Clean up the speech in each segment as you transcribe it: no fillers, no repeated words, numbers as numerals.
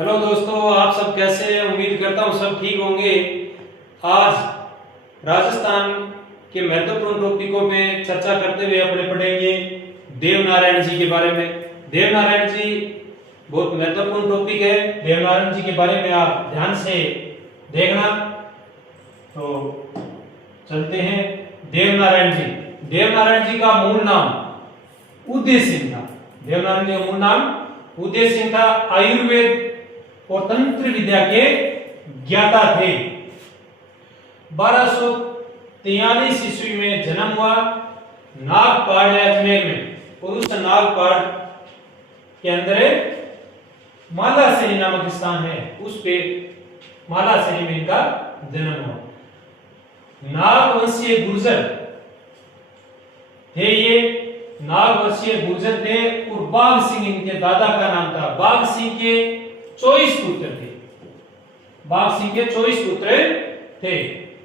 Hello दोस्तों, आप सब कैसे हैं? उम्मीद करता हूँ सब ठीक होंगे। आज राजस्थान के महत्वपूर्ण टॉपिकों पे चर्चा करते हुए अपने पढ़ेंगे देवनारायण जी के बारे में। देवनारायण जी बहुत महत्वपूर्ण टॉपिक है। देवनारायण जी के बारे में आप ध्यान से देखना। तो चलते हैं। देवनारायण जी, देवनारायण जी का मूल नाम उदय सिंह था। देवनारायण जी का मूल नाम उदय सिंह था। आयुर्वेद और तंत्र विद्या के ज्ञाता थे। 1243 ईस्वी में जन्म हुआ नागपाड़ अजमेर में, और उस नागपाड़ के अंदर मालासरी नामक स्थान है, उस पे मालासरी में इनका जन्म हुआ। नागवंशीय गुर्जर थे ये, नागवंशीय गुर्जर थे। और बाघ सिंह इनके दादा का नाम था। बाघ सिंह के 24 पुत्र थे। बाघ सिंह के 24 पुत्र थे।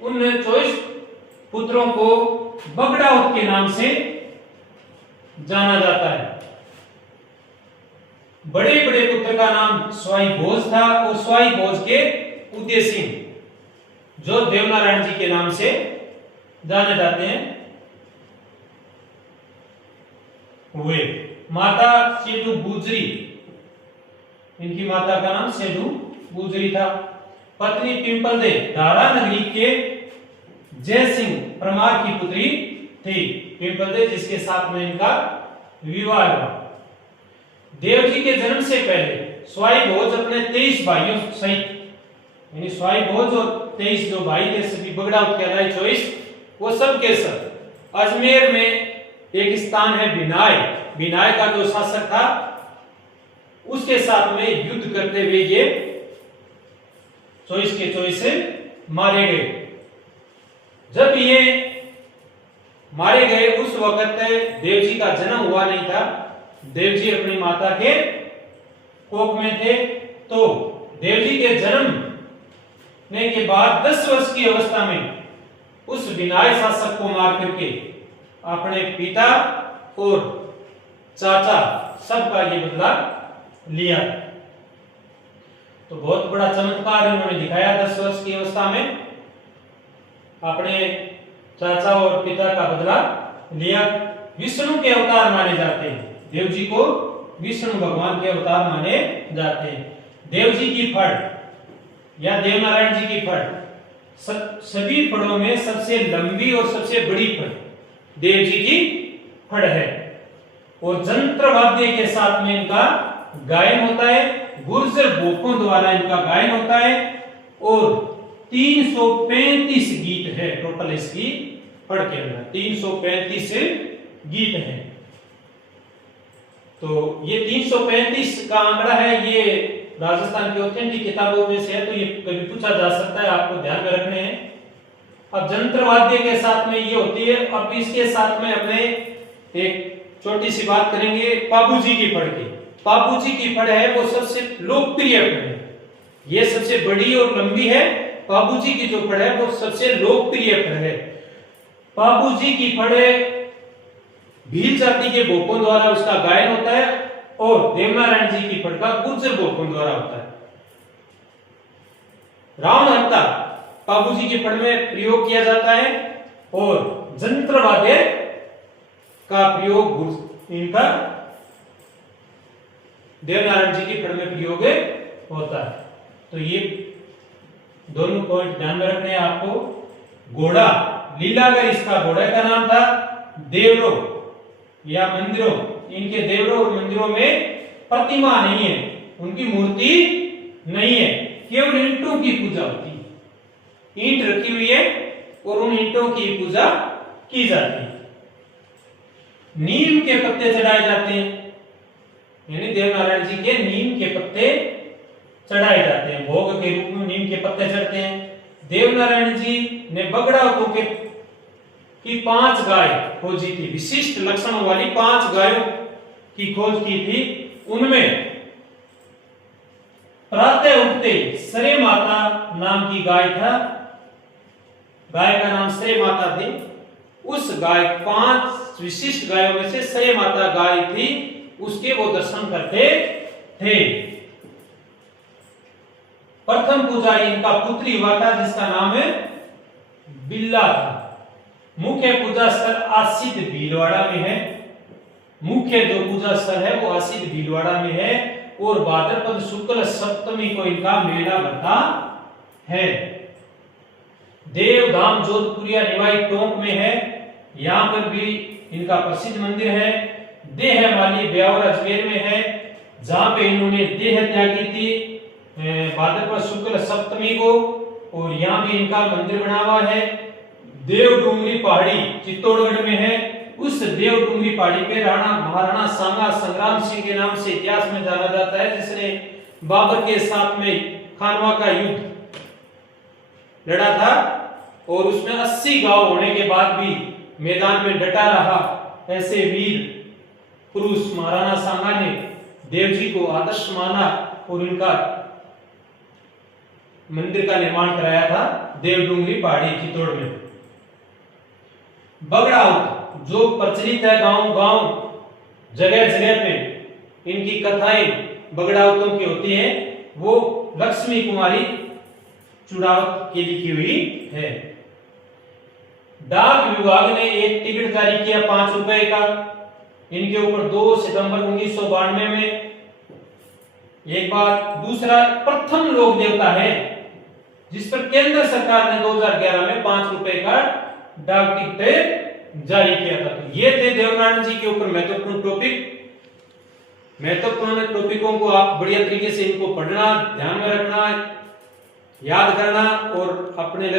उन 24 पुत्रों को बगड़ाउत के नाम से जाना जाता है। बड़े बड़े पुत्र का नाम स्वाई भोज था, और स्वाई भोज के उदय सिंह, जो देवनारायण जी के नाम से जाने जाते हैं, हुए। माता सेठू गुजरी, इनकी माता का नाम सेठू गुजरी था। पत्नी पिंपल दे धारा नगरी के जय सिंह परमार की पुत्री थी। पिंपल दे जिसके साथ में इनका विवाह हुआ। देव जी के जन्म से पहले स्वाई भोज अपने 23 भाइयों सहित, यानी स्वाई भोज और 23 जो भाई थे, सभी बगड़ाउत कहलाए 24, वो सब के सब अजमेर में एक स्थान है बिनाय, बिनाय का जो शासक था उसके साथ में युद्ध करते हुए ये 24 के 24 से मारे गए। जब ये मारे गए उस वक्त देव जी का जन्म हुआ नहीं था। देव जी अपनी माता के कोख में थे। तो देव जी के जन्म के बाद 10 वर्ष की अवस्था में उस बिनाय शासक को मार करके अपने पिता और चाचा सबका ये बदला लिया। तो बहुत बड़ा चमत्कार उन्होंने दिखाया। 10 वर्ष की अवस्था में अपने चाचा और पिता का बदला लिया। विष्णु के अवतार माने जाते हैं। देव जी को विष्णु भगवान के अवतार माने जाते हैं। देव जी की फड़ या देवनारायण जी की फड़ सभी फड़ों में सबसे लंबी और सबसे बड़ी फड़ देव जी की फड़ है। और जंत्र वाद्य के साथ में इनका गायन होता है। गुर्जर भोपों द्वारा इनका गायन होता है। और 335 गीत है टोटल इसकी फड़ के अंदर। 335 गीत हैं। तो ये 335 का आंकड़ा है। ये राजस्थान की ऑथेंटिक किताबों में से है, तो ये कभी पूछा जा सकता है, आपको ध्यान में रखने हैं। अब जंत्र वाद्य के साथ में ये होती है। अब इसके साथ में अपने एक छोटी सी बात करेंगे पाबूजी की फड़ की। पाबूजी की फड़ है वो सबसे लोकप्रिय फड़ है। ये सबसे बड़ी और लंबी है। पाबूजी की जो फड़ है वो सबसे लोकप्रिय फड़ है। पाबूजी की फड़ भील जाति के भोपों द्वारा उसका गायन होता है, और देवनारायण जी की फड़ का गुर्जर भोपों द्वारा होता है। रावण हत्ता पाबूजी की फड़ में प्रयोग किया जाता है, और जंत्र वाद्य का प्रयोग इनका देवनारायण जी की फड़ में प्रयोग होता है। तो ये दोनों पॉइंट ध्यान में रखने हैं आपको। घोड़ा लीलागर, इसका घोड़े का नाम था। देवरो या मंदिरों, इनके देवरों और मंदिरों में प्रतिमा नहीं है, उनकी मूर्ति नहीं है, केवल ईंटों की पूजा होती है। ईंट रखी हुई है और उन ईंटों की पूजा की जाती है। नीम के पत्ते चढ़ाए जाते हैं, यानी देवनारायण जी के नीम के पत्ते चढ़ाए जाते हैं। भोग के रूप में नीम के पत्ते चढ़ते हैं। देवनारायण जी ने बगड़ाउतों के की 5 गाय खोजी थी। विशिष्ट लक्षणों वाली 5 गायों की खोज की थी। उनमें प्रातः उठते सरे माता नाम की गाय था। गाय का नाम सरे माता थी। उस गाय 5 विशिष्ट गायों में से सरे माता गाय थी, उसके वो दर्शन करते थे। प्रथम पुजारी इनका पुत्री हुआ था जिसका नाम है बिल्ला था। मुख्य पूजा स्थल आसित भीलवाड़ा में है। मुख्य जो पूजा स्थल है वो आसित भीलवाड़ा में है और भाद्रपद शुक्ल सप्तमी को इनका मेला लगता है। देवधाम जोधपुरिया निवाई टोंक में है। यहाँ पर भी इनका प्रसिद्ध मंदिर है। देहमाली ब्यावर अजमेर में है जहां पे इन्होंने देह त्यागी थी भाद्रपद शुक्ल सप्तमी को, और यहाँ भी इनका मंदिर बना हुआ है। देव डूंगरी पहाड़ी चित्तौड़गढ़ में है। उस देव डूंगरी पहाड़ी पे राणा महाराणा सांगा संग्राम सिंह के नाम से इतिहास में जाना जाता है, जिसने बाबर के साथ में खानवा का युद्ध लड़ा था और उसमें 80 गांव होने के बाद भी मैदान में डटा रहा। ऐसे वीर पुरुष महाराणा सांगा ने देवजी को आदर्श माना और इनका मंदिर का निर्माण कराया था देव डूंगरी पहाड़ी चित्तौड़ में। बगड़ाउत जो प्रचलित है गांव गांव जगह जगह पे इनकी कथाएं बगड़ाउतों की होती है, वो लक्ष्मी कुमारी चुड़ावत की लिखी हुई है। डाक विभाग ने एक टिकट जारी किया 5 रुपए का इनके ऊपर 2 सितंबर 1992 में। एक बात, दूसरा प्रथम लोक देवता है जिस पर केंद्र सरकार ने 2011 में 5 रुपए का डाक टिकट जारी किया था। तो ये थे देवनारायण जी के ऊपर महत्वपूर्ण टॉपिक। महत्वपूर्ण टॉपिकों को आप बढ़िया तरीके से इनको पढ़ना, ध्यान में रखना, याद करना और अपने